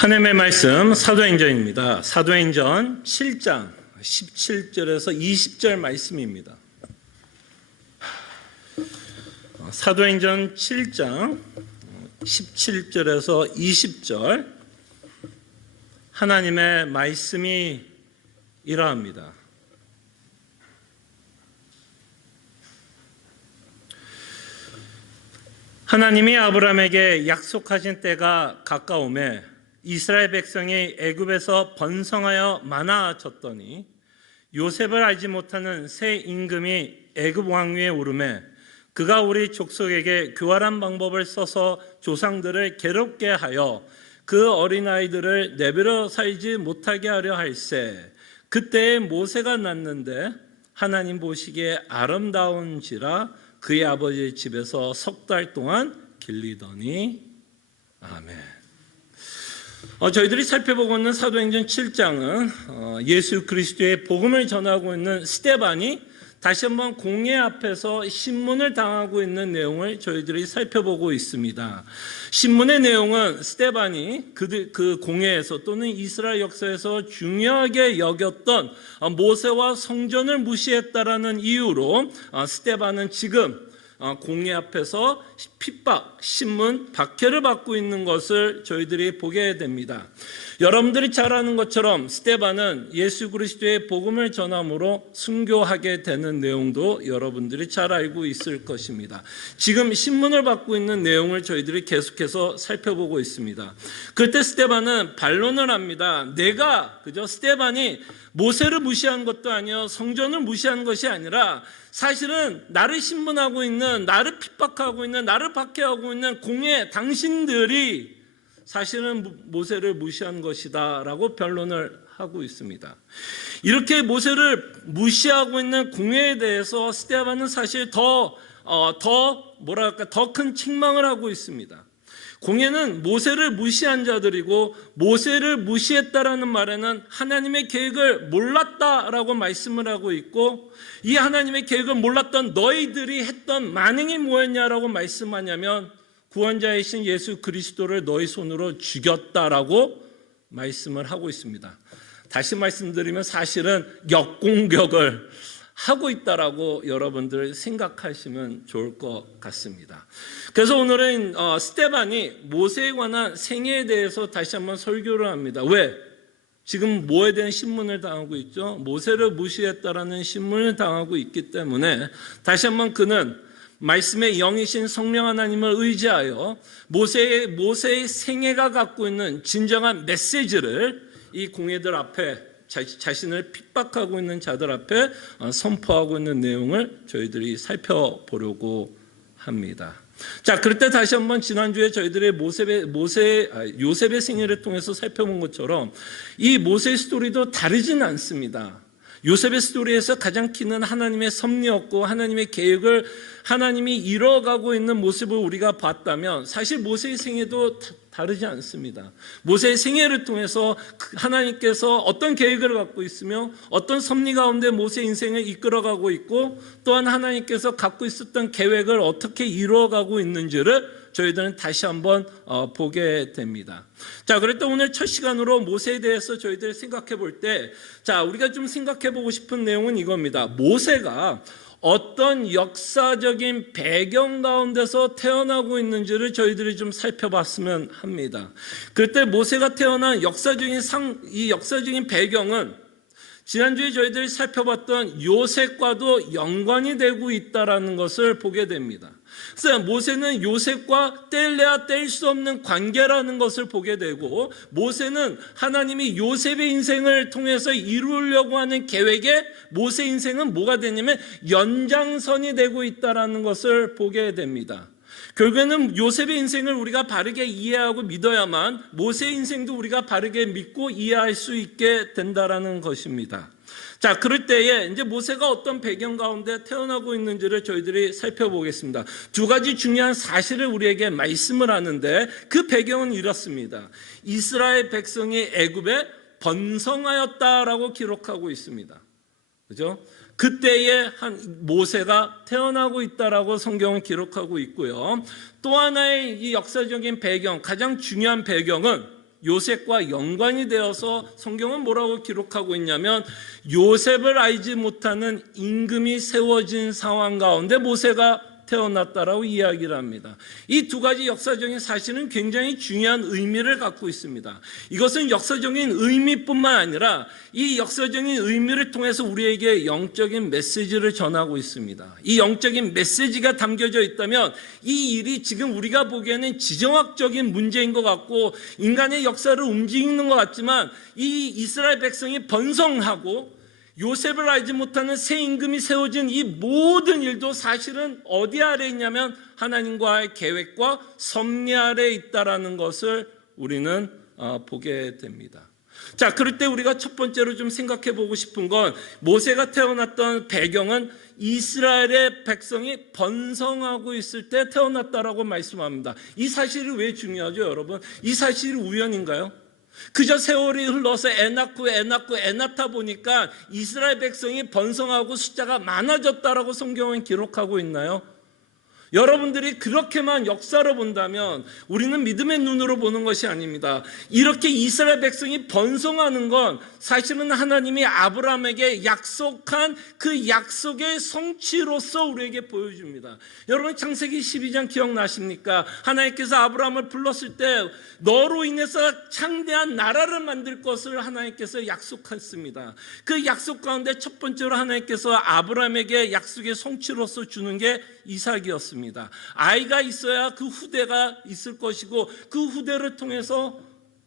하나님의 말씀 사도행전입니다. 사도행전 7장 17절에서 20절 말씀입니다. 사도행전 7장 17절에서 20절 하나님의 말씀이 이러합니다. 하나님이 아브라함에게 약속하신 때가 가까우매 이스라엘 백성이 애굽에서 번성하여 많아졌더니 요셉을 알지 못하는 새 임금이 애굽 왕위에 오르매 그가 우리 족속에게 교활한 방법을 써서 조상들을 괴롭게 하여 그 어린아이들을 내버려 살지 못하게 하려 할세. 그때에 모세가 났는데 하나님 보시기에 아름다운지라 그의 아버지의 집에서 석 달 동안 길리더니. 아멘. 저희들이 살펴보고 있는 사도행전 7장은 예수 그리스도의 복음을 전하고 있는 스데반이 다시 한번 공회 앞에서 신문을 당하고 있는 내용을 저희들이 살펴보고 있습니다. 신문의 내용은 스데반이 그 공회에서 또는 이스라엘 역사에서 중요하게 여겼던 모세와 성전을 무시했다라는 이유로 스데반은 지금 공회 앞에서 핍박, 신문, 박해를 받고 있는 것을 저희들이 보게 됩니다. 여러분들이 잘 아는 것처럼 스데반은 예수 그리스도의 복음을 전함으로 순교하게 되는 내용도 여러분들이 잘 알고 있을 것입니다. 지금 신문을 받고 있는 내용을 저희들이 계속해서 살펴보고 있습니다. 그때 스데반은 반론을 합니다. 스데반이 모세를 무시한 것도 아니요 성전을 무시한 것이 아니라 사실은 나를 신문하고 있는, 나를 핍박하고 있는, 나를 박해하고 있는 공회 당신들이 사실은 모세를 무시한 것이다 라고 변론을 하고 있습니다. 이렇게 모세를 무시하고 있는 공회에 대해서 스데반은 사실 더 큰 책망을 하고 있습니다. 공회는 모세를 무시한 자들이고 모세를 무시했다라는 말에는 하나님의 계획을 몰랐다라고 말씀을 하고 있고 이 하나님의 계획을 몰랐던 너희들이 했던 만행이 뭐였냐라고 말씀하냐면 구원자이신 예수 그리스도를 너희 손으로 죽였다라고 말씀을 하고 있습니다. 다시 말씀드리면 사실은 역공격을 하고 있다라고 여러분들 생각하시면 좋을 것 같습니다. 그래서 오늘은 스데반이 모세에 관한 생애에 대해서 다시 한번 설교를 합니다. 왜? 지금 뭐에 대한 신문을 당하고 있죠? 모세를 무시했다라는 신문을 당하고 있기 때문에 다시 한번 그는 말씀의 영이신 성령 하나님을 의지하여 모세의 생애가 갖고 있는 진정한 메시지를 이 공회들 앞에 자신을 핍박하고 있는 자들 앞에 선포하고 있는 내용을 저희들이 살펴보려고 합니다. 자, 그럴 때 다시 한번 지난주에 저희들의 요셉의 생애를 통해서 살펴본 것처럼 이 모세의 스토리도 다르진 않습니다. 요셉의 스토리에서 가장 키는 하나님의 섭리였고 하나님의 계획을 하나님이 이뤄가고 있는 모습을 우리가 봤다면 사실 모세의 생애도 다르지 않습니다. 모세의 생애를 통해서 하나님께서 어떤 계획을 갖고 있으며 어떤 섭리 가운데 모세의 인생을 이끌어가고 있고 또한 하나님께서 갖고 있었던 계획을 어떻게 이루어가고 있는지를 저희들은 다시 한번 보게 됩니다. 자, 그랬다 오늘 첫 시간으로 모세에 대해서 저희들이 생각해 볼 때, 자, 우리가 좀 생각해 보고 싶은 내용은 이겁니다. 모세가 어떤 역사적인 배경 가운데서 태어나고 있는지를 저희들이 좀 살펴봤으면 합니다. 그때 모세가 태어난 역사적인 배경은 지난주에 저희들이 살펴봤던 요셉과도 연관이 되고 있다는 것을 보게 됩니다. 그래서 모세는 요셉과 뗄래야 뗄 수 없는 관계라는 것을 보게 되고 모세는 하나님이 요셉의 인생을 통해서 이루려고 하는 계획에 모세 인생은 뭐가 되냐면 연장선이 되고 있다는 것을 보게 됩니다. 결국에는 요셉의 인생을 우리가 바르게 이해하고 믿어야만 모세의 인생도 우리가 바르게 믿고 이해할 수 있게 된다는 것입니다. 자, 그럴 때에 이제 모세가 어떤 배경 가운데 태어나고 있는지를 저희들이 살펴보겠습니다. 두 가지 중요한 사실을 우리에게 말씀을 하는데 그 배경은 이렇습니다. 이스라엘 백성이 애굽에 번성하였다라고 기록하고 있습니다. 그죠? 그때에 모세가 태어나고 있다라고 성경은 기록하고 있고요. 또 하나의 이 역사적인 배경, 가장 중요한 배경은 요셉과 연관이 되어서 성경은 뭐라고 기록하고 있냐면 요셉을 알지 못하는 임금이 세워진 상황 가운데 모세가 태어났다라고 이야기를 합니다. 이 두 가지 역사적인 사실은 굉장히 중요한 의미를 갖고 있습니다. 이것은 역사적인 의미뿐만 아니라 이 역사적인 의미를 통해서 우리에게 영적인 메시지를 전하고 있습니다. 이 영적인 메시지가 담겨져 있다면 이 일이 지금 우리가 보기에는 지정학적인 문제인 것 같고 인간의 역사를 움직이는 것 같지만 이 이스라엘 백성이 번성하고 요셉을 알지 못하는 새 임금이 세워진 이 모든 일도 사실은 어디 아래 있냐면 하나님과의 계획과 섭리 아래 있다라는 것을 우리는 보게 됩니다. 자, 그럴 때 우리가 첫 번째로 좀 생각해 보고 싶은 건 모세가 태어났던 배경은 이스라엘의 백성이 번성하고 있을 때 태어났다라고 말씀합니다. 이 사실이 왜 중요하죠, 여러분? 이 사실이 우연인가요? 그저 세월이 흘러서 애 낳다 보니까 이스라엘 백성이 번성하고 숫자가 많아졌다라고 성경은 기록하고 있나요? 여러분들이 그렇게만 역사를 본다면 우리는 믿음의 눈으로 보는 것이 아닙니다. 이렇게 이스라엘 백성이 번성하는 건 사실은 하나님이 아브라함에게 약속한 그 약속의 성취로서 우리에게 보여줍니다. 여러분 창세기 12장 기억나십니까? 하나님께서 아브라함을 불렀을 때 너로 인해서 창대한 나라를 만들 것을 하나님께서 약속했습니다. 그 약속 가운데 첫 번째로 하나님께서 아브라함에게 약속의 성취로서 주는 게 이삭이었습니다. 아이가 있어야 그 후대가 있을 것이고 그 후대를 통해서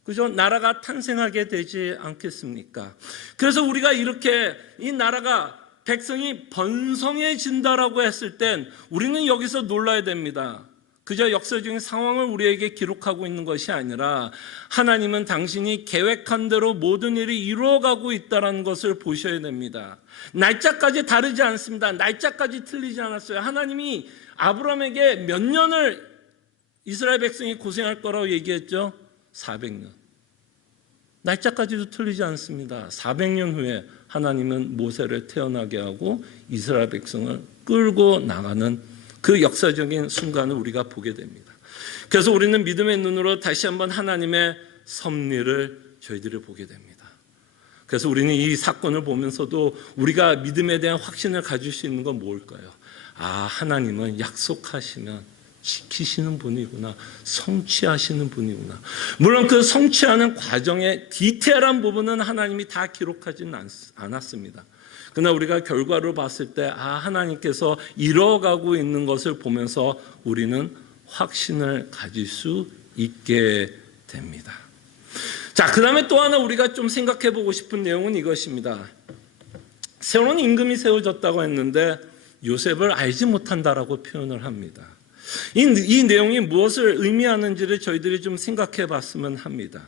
그죠? 나라가 탄생하게 되지 않겠습니까? 그래서 우리가 이렇게 이 나라가 백성이 번성해진다라고 했을 땐 우리는 여기서 놀라야 됩니다. 그저 역사적인 상황을 우리에게 기록하고 있는 것이 아니라 하나님은 당신이 계획한 대로 모든 일이 이루어가고 있다는 것을 보셔야 됩니다. 날짜까지 다르지 않습니다. 날짜까지 틀리지 않았어요. 하나님이 아브라함에게 몇 년을 이스라엘 백성이 고생할 거라고 얘기했죠? 400년. 날짜까지도 틀리지 않습니다. 400년 후에 하나님은 모세를 태어나게 하고 이스라엘 백성을 끌고 나가는 그 역사적인 순간을 우리가 보게 됩니다. 그래서 우리는 믿음의 눈으로 다시 한번 하나님의 섭리를 저희들이 보게 됩니다. 그래서 우리는 이 사건을 보면서도 우리가 믿음에 대한 확신을 가질 수 있는 건 뭘까요? 아, 하나님은 약속하시면 지키시는 분이구나, 성취하시는 분이구나. 물론 그 성취하는 과정의 디테일한 부분은 하나님이 다 기록하지는 않았습니다. 그러나 우리가 결과를 봤을 때 하나님께서 이뤄가고 있는 것을 보면서 우리는 확신을 가질 수 있게 됩니다. 자, 그 다음에 또 하나 우리가 좀 생각해 보고 싶은 내용은 이것입니다. 새로운 임금이 세워졌다고 했는데 요셉을 알지 못한다라고 표현을 합니다. 이 내용이 무엇을 의미하는지를 저희들이 좀 생각해 봤으면 합니다.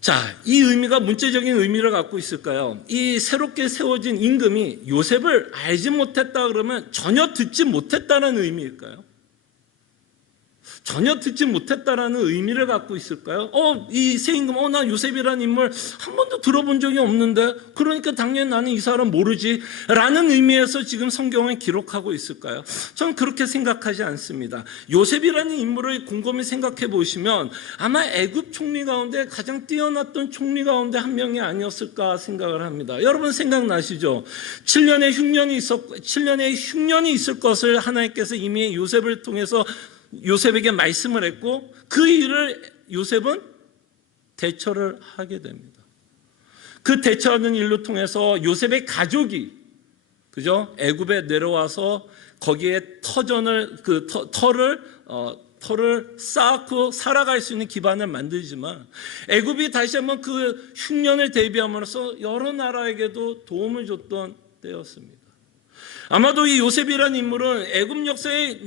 자, 이 의미가 문자적인 의미를 갖고 있을까요? 이 새롭게 세워진 임금이 요셉을 알지 못했다 그러면 전혀 듣지 못했다는 의미일까요? 전혀 듣지 못했다라는 의미를 갖고 있을까요? 이 새 임금, 나 요셉이라는 인물 한 번도 들어본 적이 없는데 그러니까 당연히 나는 이 사람 모르지 라는 의미에서 지금 성경을 기록하고 있을까요? 저는 그렇게 생각하지 않습니다. 요셉이라는 인물을 곰곰이 생각해 보시면 아마 애굽 총리 가운데 가장 뛰어났던 총리 가운데 한 명이 아니었을까 생각을 합니다. 여러분 생각나시죠? 7년의 흉년이 있을 것을 하나님께서 이미 요셉을 통해서 요셉에게 말씀을 했고 그 일을 요셉은 대처를 하게 됩니다. 그 대처하는 일로 통해서 요셉의 가족이 그죠? 애굽에 내려와서 거기에 터를 쌓고 살아갈 수 있는 기반을 만들지만 애굽이 다시 한번 그 흉년을 대비함으로써 여러 나라에게도 도움을 줬던 때였습니다. 아마도 이 요셉이라는 인물은 애굽 역사에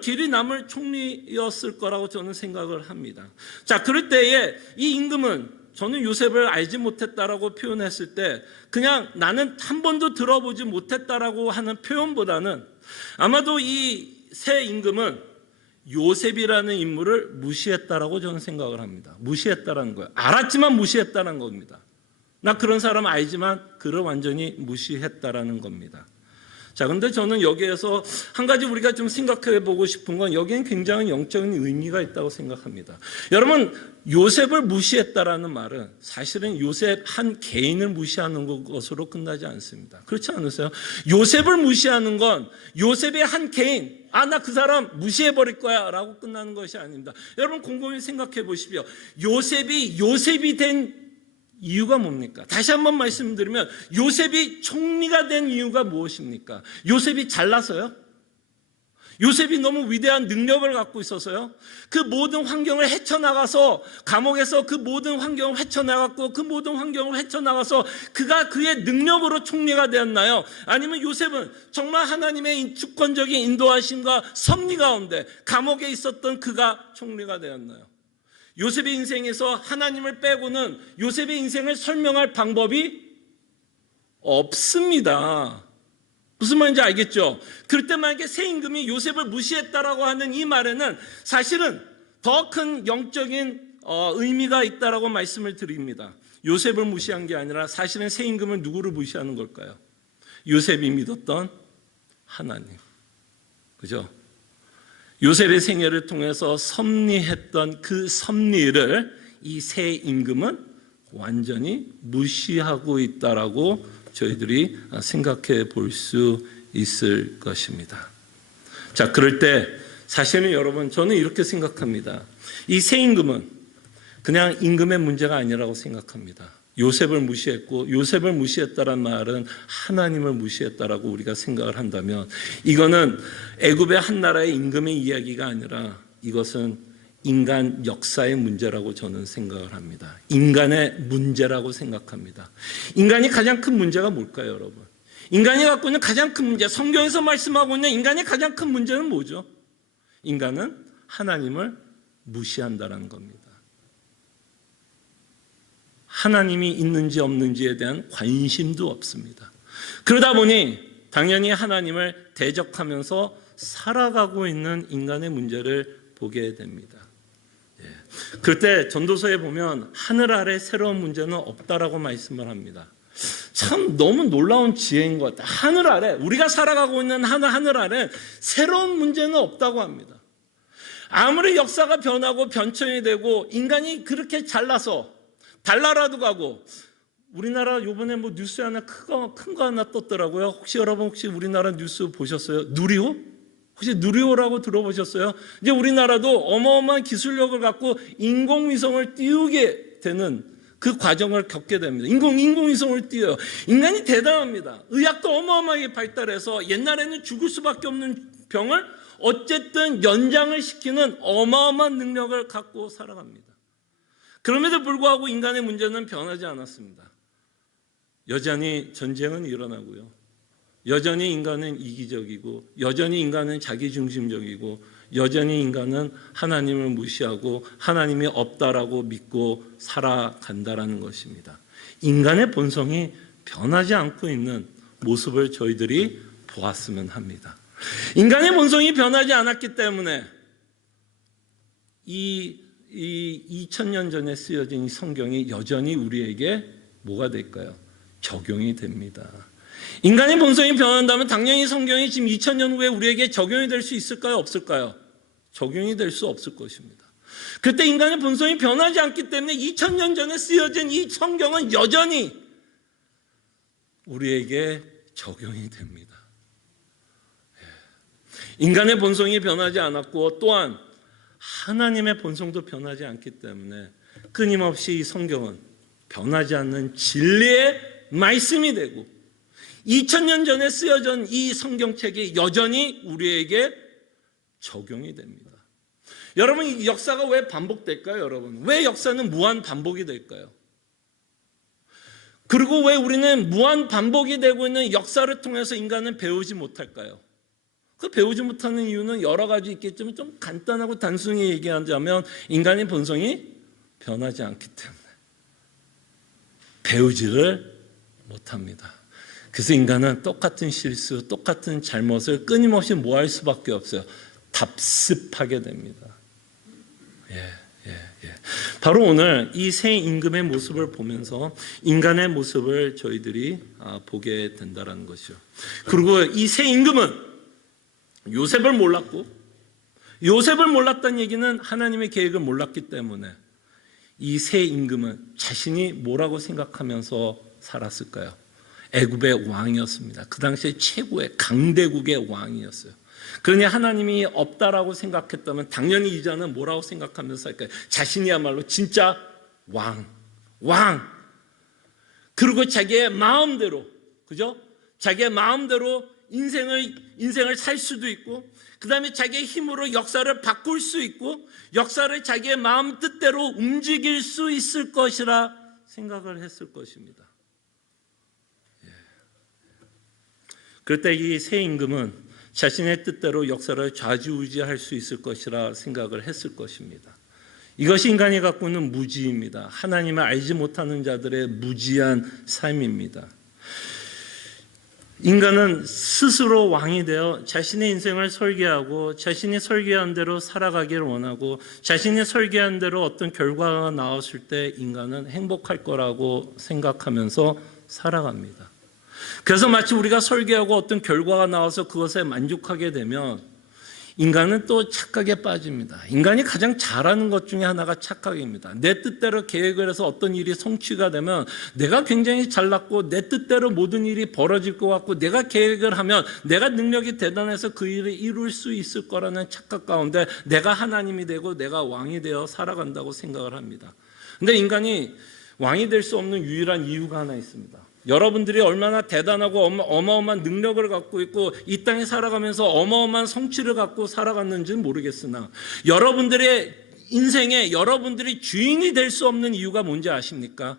길이 남을 총리였을 거라고 저는 생각을 합니다. 자, 그럴 때에 이 임금은 저는 요셉을 알지 못했다라고 표현했을 때 그냥 나는 한 번도 들어보지 못했다라고 하는 표현보다는 아마도 이 새 임금은 요셉이라는 인물을 무시했다라고 저는 생각을 합니다. 무시했다라는 거예요. 알았지만 무시했다는 겁니다. 나 그런 사람 알지만 그를 완전히 무시했다라는 겁니다. 자, 근데 저는 여기에서 한 가지 우리가 좀 생각해 보고 싶은 건 여기엔 굉장히 영적인 의미가 있다고 생각합니다. 여러분, 요셉을 무시했다라는 말은 사실은 요셉 한 개인을 무시하는 것으로 끝나지 않습니다. 그렇지 않으세요? 요셉을 무시하는 건 요셉의 한 개인, 나 그 사람 무시해버릴 거야 라고 끝나는 것이 아닙니다. 여러분 곰곰이 생각해 보십시오. 요셉이 된 이유가 뭡니까? 다시 한번 말씀드리면 요셉이 총리가 된 이유가 무엇입니까? 요셉이 잘나서요? 요셉이 너무 위대한 능력을 갖고 있어서요? 그 모든 환경을 헤쳐나가서 감옥에서 그 모든 환경을 헤쳐나갔고 그 모든 환경을 헤쳐나가서 그가 그의 능력으로 총리가 되었나요? 아니면 요셉은 정말 하나님의 주권적인 인도하심과 섭리 가운데 감옥에 있었던 그가 총리가 되었나요? 요셉의 인생에서 하나님을 빼고는 요셉의 인생을 설명할 방법이 없습니다. 무슨 말인지 알겠죠? 그럴 때 만약에 새 임금이 요셉을 무시했다라고 하는 이 말에는 사실은 더 큰 영적인 의미가 있다라고 말씀을 드립니다. 요셉을 무시한 게 아니라 사실은 새 임금은 누구를 무시하는 걸까요? 요셉이 믿었던 하나님. 그죠? 요셉의 생애를 통해서 섭리했던 그 섭리를 이 새 임금은 완전히 무시하고 있다라고 저희들이 생각해 볼 수 있을 것입니다. 자, 그럴 때 사실은 여러분 저는 이렇게 생각합니다. 이 새 임금은 그냥 임금의 문제가 아니라고 생각합니다. 요셉을 무시했고 요셉을 무시했다란 말은 하나님을 무시했다라고 우리가 생각을 한다면 이거는 애굽의 한 나라의 임금의 이야기가 아니라 이것은 인간 역사의 문제라고 저는 생각을 합니다. 인간의 문제라고 생각합니다. 인간이 가장 큰 문제가 뭘까요, 여러분? 인간이 갖고 있는 가장 큰 문제, 성경에서 말씀하고 있는 인간의 가장 큰 문제는 뭐죠? 인간은 하나님을 무시한다는 겁니다. 하나님이 있는지 없는지에 대한 관심도 없습니다. 그러다 보니 당연히 하나님을 대적하면서 살아가고 있는 인간의 문제를 보게 됩니다. 그럴 때 전도서에 보면 하늘 아래 새로운 문제는 없다라고 말씀을 합니다. 참 너무 놀라운 지혜인 것 같아요. 하늘 아래, 우리가 살아가고 있는 하늘 아래 새로운 문제는 없다고 합니다. 아무리 역사가 변하고 변천이 되고 인간이 그렇게 잘나서 달나라도 가고, 우리나라 요번에 뭐 뉴스에 하나 큰 거 하나 떴더라고요. 혹시 여러분 우리나라 뉴스 보셨어요? 누리호? 혹시 누리호라고 들어보셨어요? 이제 우리나라도 어마어마한 기술력을 갖고 인공위성을 띄우게 되는 그 과정을 겪게 됩니다. 인공위성을 띄워요. 인간이 대단합니다. 의학도 어마어마하게 발달해서 옛날에는 죽을 수밖에 없는 병을 어쨌든 연장을 시키는 어마어마한 능력을 갖고 살아갑니다. 그럼에도 불구하고 인간의 문제는 변하지 않았습니다. 여전히 전쟁은 일어나고요. 여전히 인간은 이기적이고, 여전히 인간은 자기중심적이고, 여전히 인간은 하나님을 무시하고 하나님이 없다라고 믿고 살아간다라는 것입니다. 인간의 본성이 변하지 않고 있는 모습을 저희들이 보았으면 합니다. 인간의 본성이 변하지 않았기 때문에 이 2000년 전에 쓰여진 이 성경이 여전히 우리에게 뭐가 될까요? 적용이 됩니다. 인간의 본성이 변한다면 당연히 성경이 지금 2000년 후에 우리에게 적용이 될 수 있을까요? 없을까요? 적용이 될 수 없을 것입니다. 그때 인간의 본성이 변하지 않기 때문에 2000년 전에 쓰여진 이 성경은 여전히 우리에게 적용이 됩니다. 인간의 본성이 변하지 않았고 또한 하나님의 본성도 변하지 않기 때문에 끊임없이 이 성경은 변하지 않는 진리의 말씀이 되고 2000년 전에 쓰여진 이 성경책이 여전히 우리에게 적용이 됩니다. 여러분, 이 역사가 왜 반복될까요? 여러분, 왜 역사는 무한 반복이 될까요? 그리고 왜 우리는 무한 반복이 되고 있는 역사를 통해서 인간은 배우지 못할까요? 그 배우지 못하는 이유는 여러 가지 있겠지만 좀 간단하고 단순히 얘기하자면 인간의 본성이 변하지 않기 때문에 배우지를 못합니다. 그래서 인간은 똑같은 실수, 똑같은 잘못을 끊임없이 뭐 할 수밖에 없어요? 답습하게 됩니다. 바로 오늘 이 새 임금의 모습을 보면서 인간의 모습을 저희들이 보게 된다는 것이죠. 그리고 이 새 임금은 요셉을 몰랐고, 요셉을 몰랐다는 얘기는 하나님의 계획을 몰랐기 때문에 이 새 임금은 자신이 뭐라고 생각하면서 살았을까요? 애굽의 왕이었습니다. 그 당시에 최고의 강대국의 왕이었어요. 그러니 하나님이 없다라고 생각했다면 당연히 이 자는 뭐라고 생각하면서 살까요? 자신이야말로 진짜 왕. 그리고 자기의 마음대로, 그죠? 자기의 마음대로 인생을 살 수도 있고, 그 다음에 자기의 힘으로 역사를 바꿀 수 있고, 역사를 자기의 마음 뜻대로 움직일 수 있을 것이라 생각을 했을 것입니다. 그럴 때 이 새 임금은 자신의 뜻대로 역사를 좌지우지할 수 있을 것이라 생각을 했을 것입니다. 이것이 인간이 갖고 있는 무지입니다. 하나님을 알지 못하는 자들의 무지한 삶입니다. 인간은 스스로 왕이 되어 자신의 인생을 설계하고 자신이 설계한 대로 살아가기를 원하고 자신이 설계한 대로 어떤 결과가 나왔을 때 인간은 행복할 거라고 생각하면서 살아갑니다. 그래서 마치 우리가 설계하고 어떤 결과가 나와서 그것에 만족하게 되면 인간은 또 착각에 빠집니다. 인간이 가장 잘하는 것 중에 하나가 착각입니다. 내 뜻대로 계획을 해서 어떤 일이 성취가 되면 내가 굉장히 잘났고 내 뜻대로 모든 일이 벌어질 것 같고 내가 계획을 하면 내가 능력이 대단해서 그 일을 이룰 수 있을 거라는 착각 가운데 내가 하나님이 되고 내가 왕이 되어 살아간다고 생각을 합니다. 근데 인간이 왕이 될 수 없는 유일한 이유가 하나 있습니다. 여러분들이 얼마나 대단하고 어마어마한 능력을 갖고 있고 이 땅에 살아가면서 어마어마한 성취를 갖고 살아갔는지는 모르겠으나 여러분들의 인생에 여러분들이 주인이 될 수 없는 이유가 뭔지 아십니까?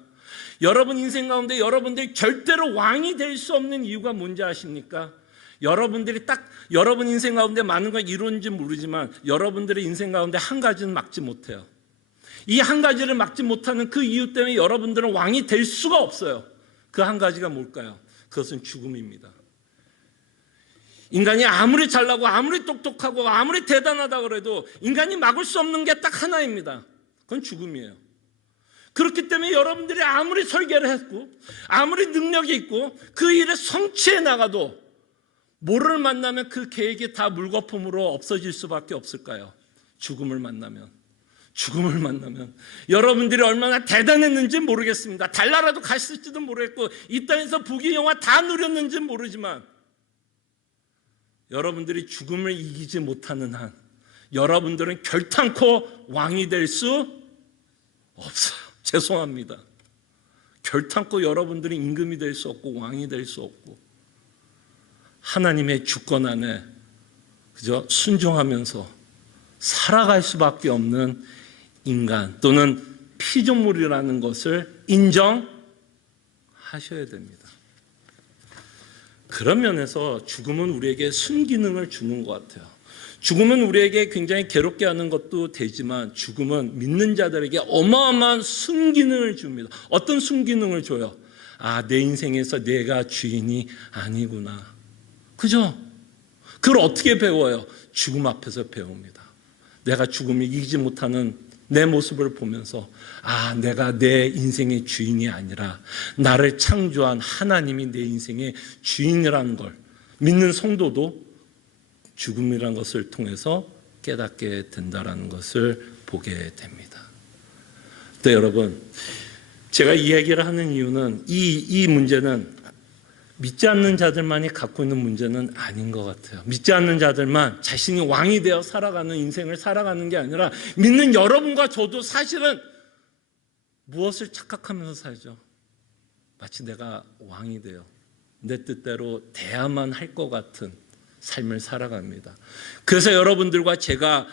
여러분 인생 가운데 여러분들이 절대로 왕이 될 수 없는 이유가 뭔지 아십니까? 여러분들이 딱 여러분 인생 가운데 많은 걸 이루는지 모르지만 여러분들의 인생 가운데 한 가지는 막지 못해요. 이 한 가지를 막지 못하는 그 이유 때문에 여러분들은 왕이 될 수가 없어요. 그 한 가지가 뭘까요? 그것은 죽음입니다. 인간이 아무리 잘나고 아무리 똑똑하고 아무리 대단하다 그래도 인간이 막을 수 없는 게 딱 하나입니다. 그건 죽음이에요. 그렇기 때문에 여러분들이 아무리 설계를 했고 아무리 능력이 있고 그 일에 성취해 나가도 뭐를 만나면 그 계획이 다 물거품으로 없어질 수밖에 없을까요? 죽음을 만나면 여러분들이 얼마나 대단했는지 모르겠습니다. 달나라도 갔을지도 모르겠고 이 땅에서 부귀영화 다 누렸는지 모르지만 여러분들이 죽음을 이기지 못하는 한 여러분들은 결탄코 왕이 될 수 없어요. 죄송합니다. 결탄코 여러분들이 임금이 될 수 없고 왕이 될 수 없고 하나님의 주권 안에 그저 순종하면서 살아갈 수밖에 없는 인간 또는 피조물이라는 것을 인정하셔야 됩니다. 그런 면에서 죽음은 우리에게 순기능을 주는 것 같아요. 죽음은 우리에게 굉장히 괴롭게 하는 것도 되지만 죽음은 믿는 자들에게 어마어마한 순기능을 줍니다. 어떤 순기능을 줘요? 아, 내 인생에서 내가 주인이 아니구나. 그죠? 그걸 어떻게 배워요? 죽음 앞에서 배웁니다. 내가 죽음을 이기지 못하는 내 모습을 보면서 아, 내가 내 인생의 주인이 아니라 나를 창조한 하나님이 내 인생의 주인이라는 걸 믿는 성도도 죽음이라는 것을 통해서 깨닫게 된다는 것을 보게 됩니다. 또 여러분, 제가 이 얘기를 하는 이유는 이 문제는 믿지 않는 자들만이 갖고 있는 문제는 아닌 것 같아요. 믿지 않는 자들만 자신이 왕이 되어 살아가는 인생을 살아가는 게 아니라 믿는 여러분과 저도 사실은 무엇을 착각하면서 살죠? 마치 내가 왕이 되어 내 뜻대로 돼야만 할 것 같은 삶을 살아갑니다. 그래서 여러분들과 제가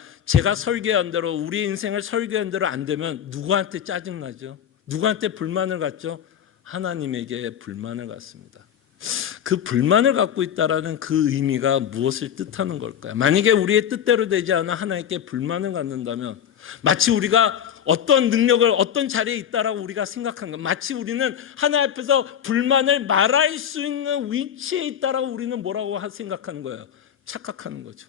설계한 대로 우리 인생을 설계한 대로 안 되면 누구한테 짜증나죠? 누구한테 불만을 갖죠? 하나님에게 불만을 갖습니다. 그 불만을 갖고 있다라는 그 의미가 무엇을 뜻하는 걸까요? 만약에 우리의 뜻대로 되지 않아 하나님께 불만을 갖는다면 마치 우리가 어떤 능력을 어떤 자리에 있다라고 우리가 생각하는 것, 마치 우리는 하나님 앞에서 불만을 말할 수 있는 위치에 있다라고 우리는 뭐라고 생각하는 거예요? 착각하는 거죠.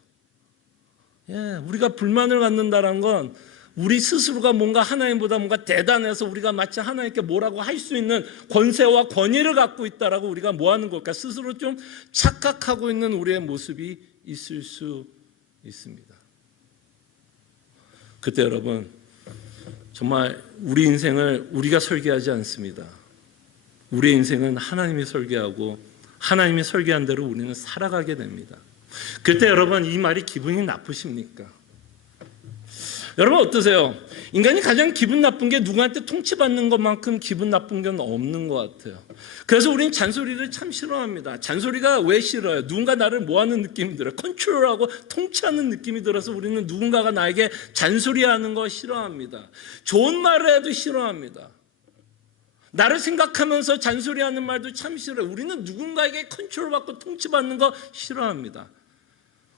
예, 우리가 불만을 갖는다는 건 우리 스스로가 뭔가 하나님보다 뭔가 대단해서 우리가 마치 하나님께 뭐라고 할 수 있는 권세와 권위를 갖고 있다라고 우리가 뭐 하는 걸까? 스스로 좀 착각하고 있는 우리의 모습이 있을 수 있습니다. 그때 여러분, 정말 우리 인생을 우리가 설계하지 않습니다. 우리의 인생은 하나님이 설계하고 하나님이 설계한 대로 우리는 살아가게 됩니다. 그때 여러분, 이 말이 기분이 나쁘십니까? 여러분 어떠세요? 인간이 가장 기분 나쁜 게 누구한테 통치받는 것만큼 기분 나쁜 건 없는 것 같아요. 그래서 우린 잔소리를 참 싫어합니다. 잔소리가 왜 싫어요? 누군가 나를 뭐하는 느낌이 들어요. 컨트롤하고 통치하는 느낌이 들어서 우리는 누군가가 나에게 잔소리하는 거 싫어합니다. 좋은 말을 해도 싫어합니다. 나를 생각하면서 잔소리하는 말도 참 싫어요. 우리는 누군가에게 컨트롤받고 통치받는 거 싫어합니다.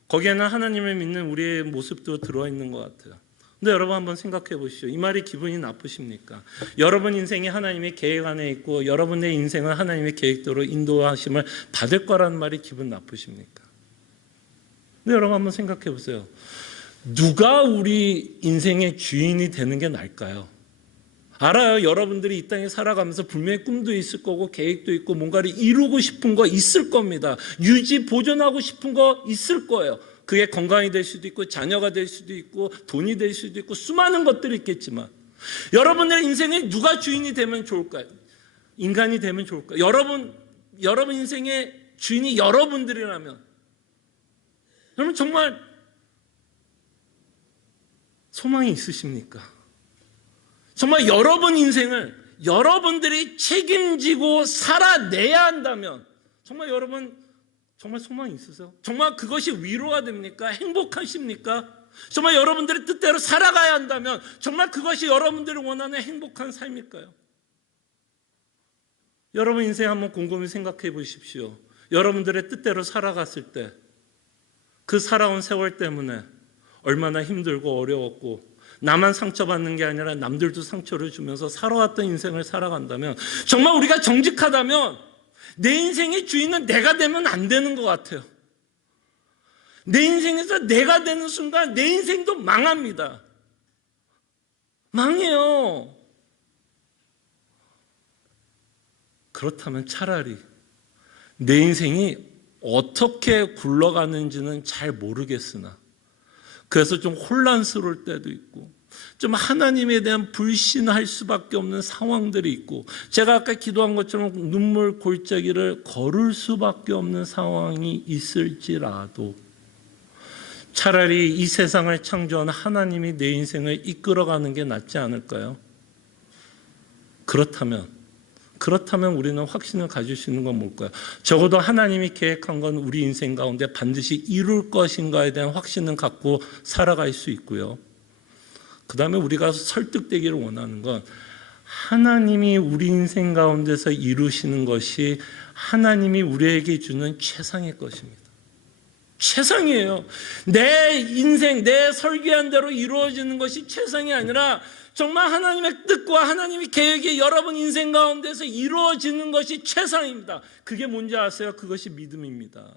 거기에는 하나님을 믿는 우리의 모습도 들어있는 것 같아요. 근데 여러분 한번 생각해 보시죠. 이 말이 기분이 나쁘십니까? 여러분 인생이 하나님의 계획 안에 있고 여러분의 인생은 하나님의 계획대로 인도하심을 받을 거라는 말이 기분 나쁘십니까? 근데 여러분 한번 생각해 보세요. 누가 우리 인생의 주인이 되는 게 나을까요? 알아요. 여러분들이 이 땅에 살아가면서 분명히 꿈도 있을 거고 계획도 있고 뭔가를 이루고 싶은 거 있을 겁니다. 유지 보존하고 싶은 거 있을 거예요. 그게 건강이 될 수도 있고 자녀가 될 수도 있고 돈이 될 수도 있고 수많은 것들이 있겠지만 여러분의 인생에 누가 주인이 되면 좋을까요? 인간이 되면 좋을까요? 여러분 인생의 주인이 여러분들이라면 여러분 정말 소망이 있으십니까? 정말 여러분 인생을 여러분들이 책임지고 살아내야 한다면 정말 여러분 정말 소망이 있으세요? 정말 그것이 위로가 됩니까? 행복하십니까? 정말 여러분들의 뜻대로 살아가야 한다면 정말 그것이 여러분들이 원하는 행복한 삶일까요? 여러분 인생 한번 곰곰이 생각해 보십시오. 여러분들의 뜻대로 살아갔을 때 그 살아온 세월 때문에 얼마나 힘들고 어려웠고 나만 상처받는 게 아니라 남들도 상처를 주면서 살아왔던 인생을 살아간다면 정말 우리가 정직하다면 내 인생의 주인은 내가 되면 안 되는 것 같아요. 내 인생에서 내가 되는 순간 내 인생도 망합니다. 망해요. 그렇다면 차라리 내 인생이 어떻게 굴러가는지는 잘 모르겠으나 그래서 좀 혼란스러울 때도 있고 좀 하나님에 대한 불신할 수밖에 없는 상황들이 있고 제가 아까 기도한 것처럼 눈물 골짜기를 걸을 수밖에 없는 상황이 있을지라도 차라리 이 세상을 창조한 하나님이 내 인생을 이끌어가는 게 낫지 않을까요? 그렇다면 우리는 확신을 가질 수 있는 건 뭘까요? 적어도 하나님이 계획한 건 우리 인생 가운데 반드시 이룰 것인가에 대한 확신을 갖고 살아갈 수 있고요. 그 다음에 우리가 설득되기를 원하는 건 하나님이 우리 인생 가운데서 이루시는 것이 하나님이 우리에게 주는 최상의 것입니다. 최상이에요. 내 인생, 내 설계한 대로 이루어지는 것이 최상이 아니라 정말 하나님의 뜻과 하나님의 계획이 여러분 인생 가운데서 이루어지는 것이 최상입니다. 그게 뭔지 아세요? 그것이 믿음입니다.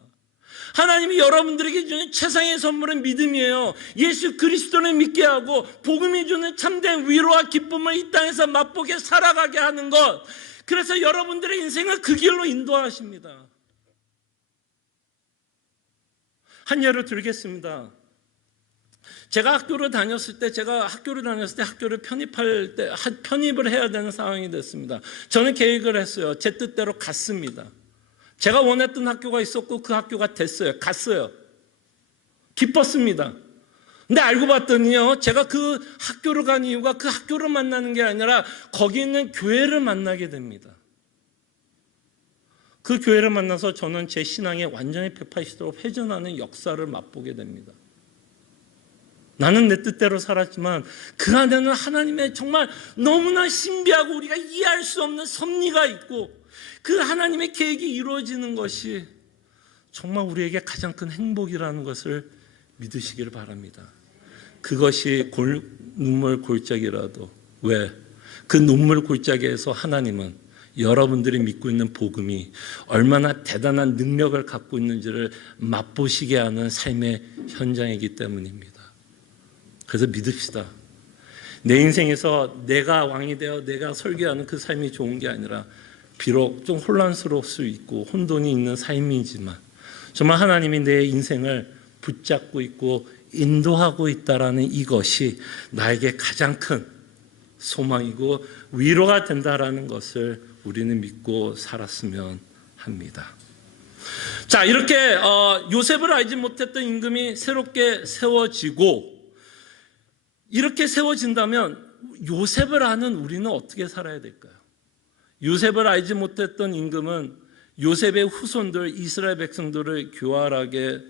하나님이 여러분들에게 주는 최상의 선물은 믿음이에요. 예수 그리스도를 믿게 하고 복음이 주는 참된 위로와 기쁨을 이 땅에서 맛보게 살아가게 하는 것. 그래서 여러분들의 인생을 그 길로 인도하십니다. 한 예를 들겠습니다. 제가 학교를 다녔을 때 학교를 편입을 해야 되는 상황이 됐습니다. 저는 계획을 했어요. 제 뜻대로 갔습니다. 제가 원했던 학교가 있었고 그 학교가 됐어요. 갔어요. 기뻤습니다. 근데 알고 봤더니요, 제가 그 학교를 간 이유가 그 학교를 만나는 게 아니라 거기 있는 교회를 만나게 됩니다. 그 교회를 만나서 저는 제 신앙에 완전히 180도로 회전하는 역사를 맛보게 됩니다. 나는 내 뜻대로 살았지만 그 안에는 하나님의 정말 너무나 신비하고 우리가 이해할 수 없는 섭리가 있고 그 하나님의 계획이 이루어지는 것이 정말 우리에게 가장 큰 행복이라는 것을 믿으시기를 바랍니다. 그것이 눈물 골짜기라도 왜? 그 눈물 골짜기에서 하나님은 여러분들이 믿고 있는 복음이 얼마나 대단한 능력을 갖고 있는지를 맛보시게 하는 삶의 현장이기 때문입니다. 그래서 믿읍시다. 내 인생에서 내가 왕이 되어 내가 설계하는 그 삶이 좋은 게 아니라 비록 좀 혼란스러울 수 있고 혼돈이 있는 삶이지만 정말 하나님이 내 인생을 붙잡고 있고 인도하고 있다라는 이것이 나에게 가장 큰 소망이고 위로가 된다라는 것을 우리는 믿고 살았으면 합니다. 자, 이렇게 요셉을 알지 못했던 임금이 새롭게 세워지고 이렇게 세워진다면 요셉을 아는 우리는 어떻게 살아야 될까요? 요셉을 알지 못했던 임금은 요셉의 후손들 이스라엘 백성들을 교활하게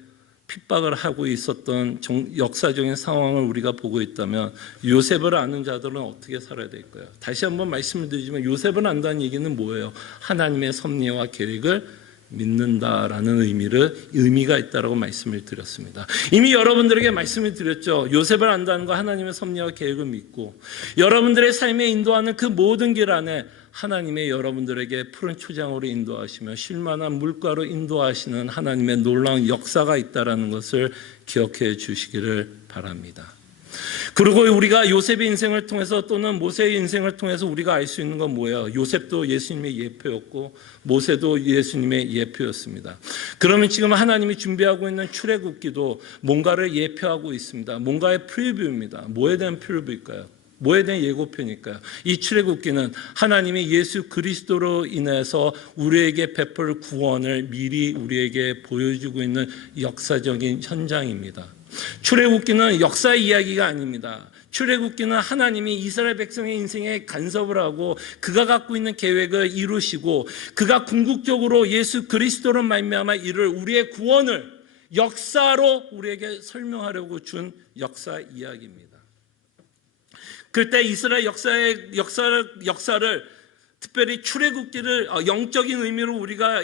핍박을 하고 있었던 역사적인 상황을 우리가 보고 있다면 요셉을 아는 자들은 어떻게 살아야 될까요? 다시 한번 말씀을 드리지만 요셉을 안다는 얘기는 뭐예요? 하나님의 섭리와 계획을 믿는다라는 의미가 있다라고 말씀을 드렸습니다. 이미 여러분들에게 말씀을 드렸죠. 요셉을 안다는 거 하나님의 섭리와 계획을 믿고 여러분들의 삶에 인도하는 그 모든 길 안에 하나님의 여러분들에게 푸른 초장으로 인도하시며 쉴만한 물가로 인도하시는 하나님의 놀라운 역사가 있다는 것을 기억해 주시기를 바랍니다. 그리고 우리가 요셉의 인생을 통해서 또는 모세의 인생을 통해서 우리가 알 수 있는 건 뭐예요? 요셉도 예수님의 예표였고 모세도 예수님의 예표였습니다. 그러면 지금 하나님이 준비하고 있는 출애굽기도 뭔가를 예표하고 있습니다. 뭔가의 프리뷰입니다. 뭐에 대한 프리뷰일까요? 뭐에 대한 예고편일까요? 이 출애굽기는 하나님이 예수 그리스도로 인해서 우리에게 베풀 구원을 미리 우리에게 보여주고 있는 역사적인 현장입니다. 출애굽기는 역사의 이야기가 아닙니다. 출애굽기는 하나님이 이스라엘 백성의 인생에 간섭을 하고 그가 갖고 있는 계획을 이루시고 그가 궁극적으로 예수 그리스도로 말미암아 이룰 우리의 구원을 역사로 우리에게 설명하려고 준 역사 이야기입니다. 그때 이스라엘 역사를 특별히 출애굽기를 영적인 의미로 우리가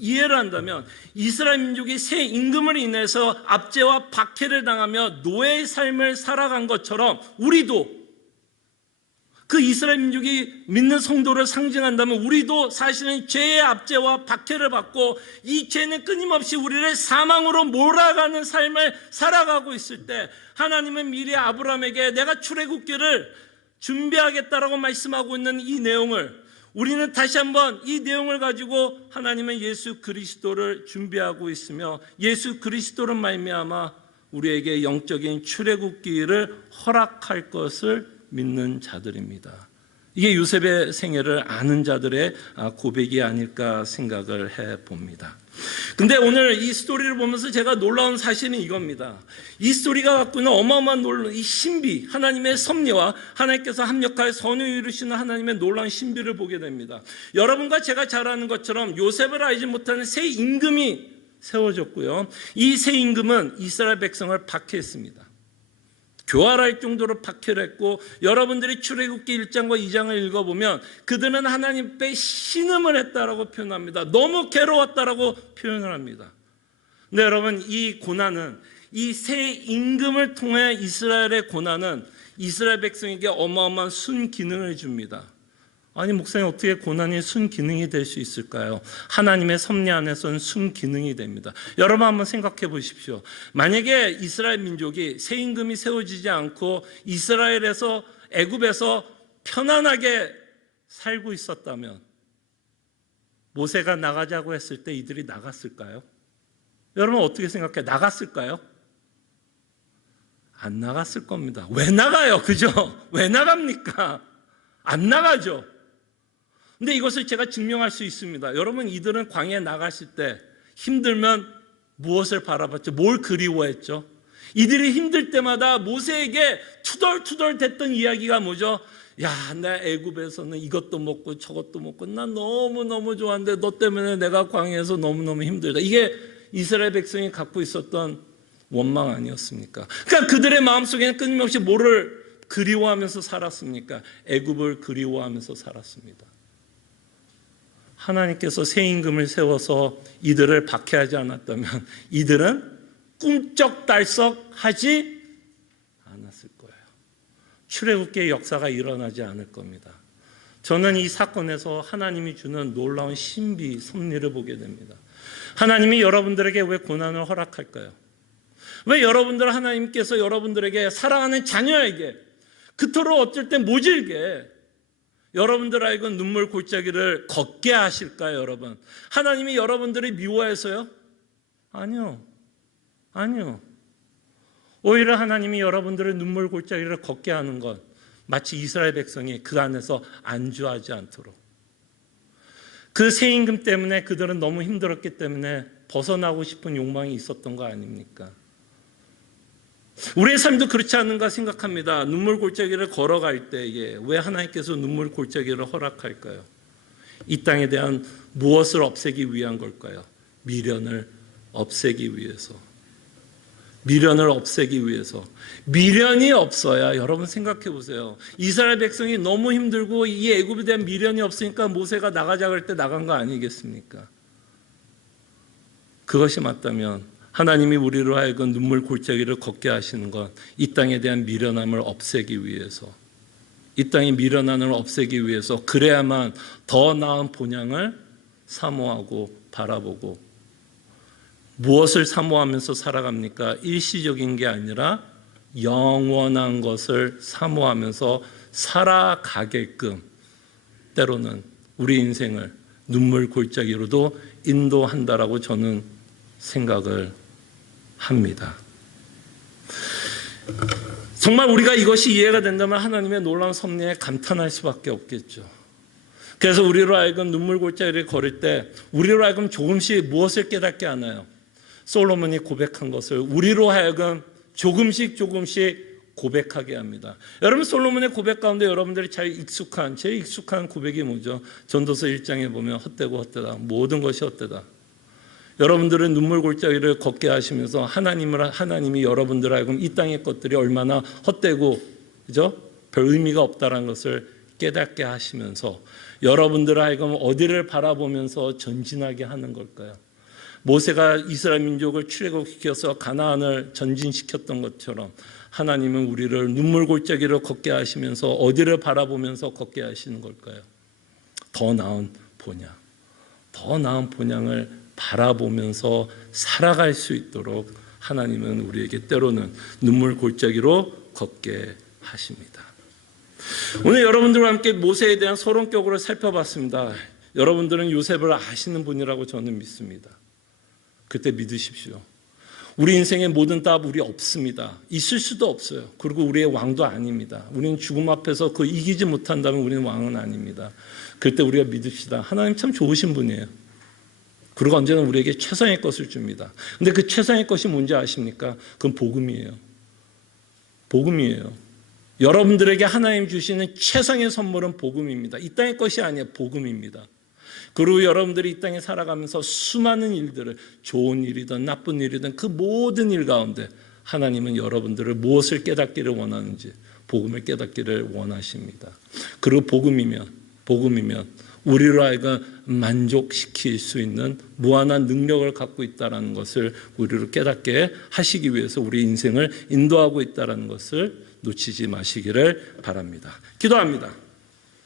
이해를 한다면 이스라엘 민족이 새 임금을 인해서 압제와 박해를 당하며 노예의 삶을 살아간 것처럼 우리도 그 이스라엘 민족이 믿는 성도를 상징한다면 우리도 사실은 죄의 압제와 박해를 받고 이 죄는 끊임없이 우리를 사망으로 몰아가는 삶을 살아가고 있을 때 하나님은 미리 아브라함에게 내가 출애굽기를 준비하겠다라고 말씀하고 있는 이 내용을 우리는 다시 한번 이 내용을 가지고 하나님은 예수 그리스도를 준비하고 있으며 예수 그리스도로 말미암아 우리에게 영적인 출애굽기를 허락할 것을 믿는 자들입니다. 이게 요셉의 생애를 아는 자들의 고백이 아닐까 생각을 해봅니다. 근데 오늘 이 스토리를 보면서 제가 놀라운 사실은 이겁니다. 이 스토리가 갖고 있는 어마어마한 놀라운 이 신비, 하나님의 섭리와 하나님께서 합력하여 선을 이루시는 하나님의 놀라운 신비를 보게 됩니다. 여러분과 제가 잘 아는 것처럼 요셉을 알지 못하는 새 임금이 세워졌고요. 이 새 임금은 이스라엘 백성을 박해했습니다. 교활할 정도로 박해를 했고 여러분들이 출애굽기 1장과 2장을 읽어보면 그들은 하나님 앞에 신음을 했다라고 표현합니다. 너무 괴로웠다라고 표현을 합니다. 근데 여러분 이 고난은 이 새 임금을 통해 이스라엘의 고난은 이스라엘 백성에게 어마어마한 순기능을 줍니다. 아니 목사님 어떻게 고난이 순기능이 될 수 있을까요? 하나님의 섭리 안에서는 순기능이 됩니다. 여러분 한번 생각해 보십시오. 만약에 이스라엘 민족이 새 임금이 세워지지 않고 이스라엘에서 애굽에서 편안하게 살고 있었다면 모세가 나가자고 했을 때 이들이 나갔을까요? 여러분 어떻게 생각해요? 나갔을까요? 안 나갔을 겁니다. 왜 나가요? 그죠? 왜 나갑니까? 안 나가죠. 근데 이것을 제가 증명할 수 있습니다. 여러분 이들은 광야에 나갔을 때 힘들면 무엇을 바라봤죠? 뭘 그리워했죠? 이들이 힘들 때마다 모세에게 투덜투덜 됐던 이야기가 뭐죠? 야, 나 애굽에서는 이것도 먹고 저것도 먹고 난 너무너무 좋았는데 너 때문에 내가 광야에서 너무너무 힘들다. 이게 이스라엘 백성이 갖고 있었던 원망 아니었습니까? 그러니까 그들의 마음속에는 끊임없이 뭐를 그리워하면서 살았습니까? 애굽을 그리워하면서 살았습니다. 하나님께서 새 임금을 세워서 이들을 박해하지 않았다면 이들은 꿈쩍달썩 하지 않았을 거예요. 출애굽기의 역사가 일어나지 않을 겁니다. 저는 이 사건에서 하나님이 주는 놀라운 신비, 섭리를 보게 됩니다. 하나님이 여러분들에게 왜 고난을 허락할까요? 왜 하나님께서 여러분들에게 사랑하는 자녀에게 그토록 어쩔 때 모질게 여러분들 하여금 눈물 골짜기를 걷게 하실까요, 여러분? 하나님이 여러분들을 미워해서요? 아니요. 오히려 하나님이 여러분들의 눈물 골짜기를 걷게 하는 것, 마치 이스라엘 백성이 그 안에서 안주하지 않도록. 그 세임금 때문에 그들은 너무 힘들었기 때문에 벗어나고 싶은 욕망이 있었던 거 아닙니까? 우리의 삶도 그렇지 않은가 생각합니다. 눈물 골짜기를 걸어갈 때에 왜 하나님께서 눈물 골짜기를 허락할까요? 이 땅에 대한 무엇을 없애기 위한 걸까요? 미련을 없애기 위해서. 미련을 없애기 위해서. 미련이 없어야, 여러분 생각해 보세요. 이스라엘 백성이 너무 힘들고 이 애굽에 대한 미련이 없으니까 모세가 나가자 그럴 때 나간 거 아니겠습니까? 그것이 맞다면 하나님이 우리로 하여금 눈물 골짜기를 걷게 하시는 건 이 땅에 대한 미련함을 없애기 위해서, 이 땅의 미련함을 없애기 위해서, 그래야만 더 나은 본향을 사모하고 바라보고. 무엇을 사모하면서 살아갑니까? 일시적인 게 아니라 영원한 것을 사모하면서 살아가게끔 때로는 우리 인생을 눈물 골짜기로도 인도한다라고 저는 생각을 합니다. 정말 우리가 이것이 이해가 된다면 하나님의 놀라운 섭리에 감탄할 수밖에 없겠죠. 그래서 우리로 하여금 눈물 골짜기를 걸을 때 우리로 하여금 조금씩 무엇을 깨닫게 하나요? 솔로몬이 고백한 것을 우리로 하여금 조금씩 고백하게 합니다. 여러분, 솔로몬의 고백 가운데 여러분들이 제일 익숙한 고백이 뭐죠? 전도서 1장에 보면 헛되고 헛되다. 모든 것이 헛되다. 여러분들은 눈물 골짜기를 걷게 하시면서 하나님이 여러분들 하여금 이 땅의 것들이 얼마나 헛되고, 그죠? 별 의미가 없다는 것을 깨닫게 하시면서 여러분들 하여금 어디를 바라보면서 전진하게 하는 걸까요? 모세가 이스라엘 민족을 출애굽시켜서 가나안을 전진시켰던 것처럼 하나님은 우리를 눈물 골짜기를 걷게 하시면서 어디를 바라보면서 걷게 하시는 걸까요? 더 나은 본향을 바라보면서 살아갈 수 있도록 하나님은 우리에게 때로는 눈물 골짜기로 걷게 하십니다. 오늘 여러분들과 함께 모세에 대한 서론격으로 살펴봤습니다. 여러분들은 요셉을 아시는 분이라고 저는 믿습니다. 그때 믿으십시오. 우리 인생의 모든 답 우리 없습니다. 있을 수도 없어요. 그리고 우리의 왕도 아닙니다. 우리는 죽음 앞에서 그 이기지 못한다면 우리는 왕은 아닙니다. 그때 우리가 믿읍시다. 하나님 참 좋으신 분이에요. 그리고 언제나 우리에게 최상의 것을 줍니다. 근데 그 최상의 것이 뭔지 아십니까? 그건 복음이에요. 여러분들에게 하나님 주시는 최상의 선물은 복음입니다. 이 땅의 것이 아니에요. 복음입니다. 그리고 여러분들이 이 땅에 살아가면서 수많은 일들을, 좋은 일이든 나쁜 일이든 그 모든 일 가운데 하나님은 여러분들을 무엇을 깨닫기를 원하는지 복음을 깨닫기를 원하십니다. 그리고 복음이면 우리로 하여금 만족시킬 수 있는 무한한 능력을 갖고 있다는 것을 우리로 깨닫게 하시기 위해서 우리 인생을 인도하고 있다는 것을 놓치지 마시기를 바랍니다. 기도합니다.